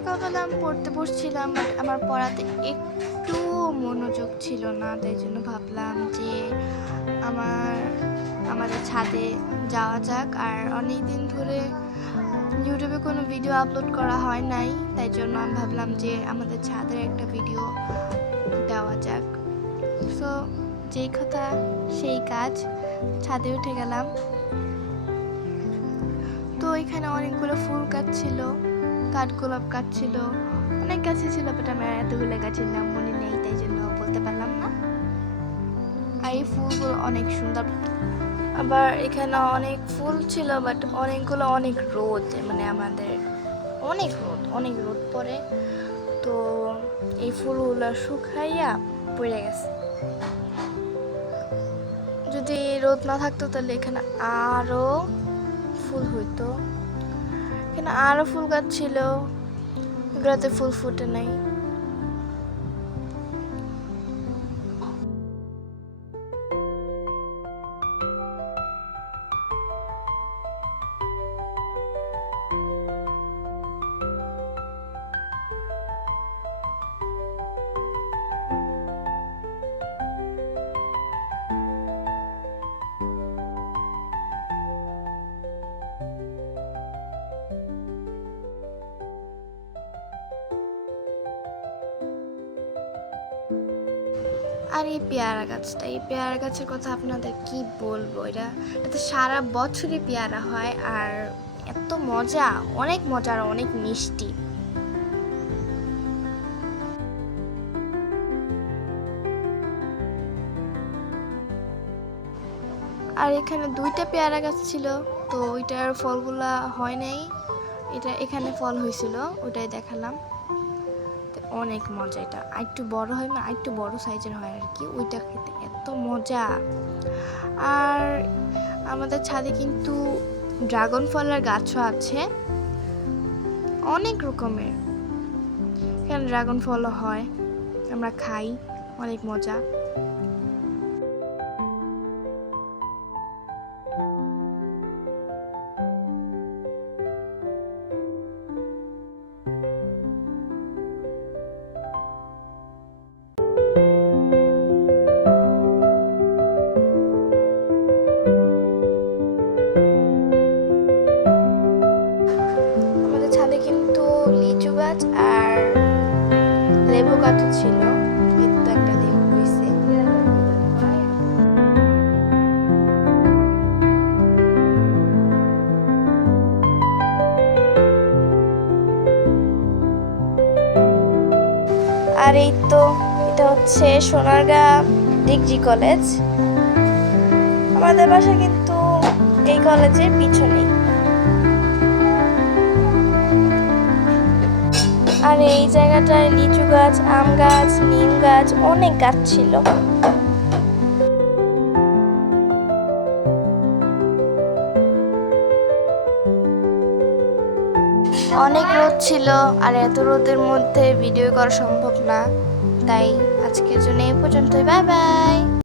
সকালবেলা আমি পড়তে বসছিলাম, বাট আমার পড়াতে একটু মনোযোগ ছিল না, তাই জন্য ভাবলাম যে আমাদের ছাদে যাওয়া যাক। আর অনেক দিন ধরে ইউটিউবে কোনো ভিডিও আপলোড করা হয় নাই, তাই জন্য আমি ভাবলাম যে আমাদের ছাদের একটা ভিডিও দেওয়া যাক। সো যেই কথা সেই কাজ, ছাদে উঠে গেলাম। তো এখানে অনেকগুলো ফুল গাছ ছিল, কাঠগোলাপ গাছ ছিল, অনেক গাছই ছিল, বাট আমার এতগুলো গাছের নাম মনে নেই, তাই জন্য বলতে পারলাম না। আর এই ফুলগুলো অনেক সুন্দর। আবার এখানে অনেক ফুল ছিল, বাট অনেকগুলো অনেক রোদ, মানে আমাদের অনেক রোদ পড়ে, তো এই ফুলগুলো শুকাইয়া পড়ে গেছে। যদি রোদ না থাকতো তাহলে এখানে আরো ফুল হইতো। এখানে আরো ফুল গাছ ছিল, এগুলোতে ফুল ফুটে নাই। আর এই পেয়ারা গাছের কথা আপনাদের কি বলবো, এটাতে সারা বছরই পেয়ারা হয়, আর এত মজা, অনেক মজা আর অনেক মিষ্টি। আর এখানে 2টা পেয়ারা গাছ ছিল, তো ওইটার ফলগুলা হয় নাই, এখানে ফল হয়েছিল, ওইটাই দেখালাম। অনেক মজা, এটা আরেকটু বড় হয়, না আরেকটু বড় সাইজের হয় আর কি, ওইটা খেতে এত মজা। আর আমাদের ছাদে কিন্তু ড্রাগন ফলের গাছও আছে, অনেক রকমের। এখানে ড্রাগন ফলও হয়, আমরা খাই, অনেক মজা। গাছ আর লেবু গাছও ছিল, একটা লেবু হয়েছে। আর এই তো এটা হচ্ছে সোনারগাঁ ডিগ্রি কলেজ। আমাদের বাসা কিন্তু এই কলেজের পিছনেই। আর এই জায়গাটায় লিচু গাছ, আম গাছ, নিম গাছ, অনেক গাছ ছিল। অনেক রোদ ছিল, আর এত রোদের মধ্যে ভিডিও করা সম্ভব না, তাই আজকের জন্য এই পর্যন্তই। Bye bye.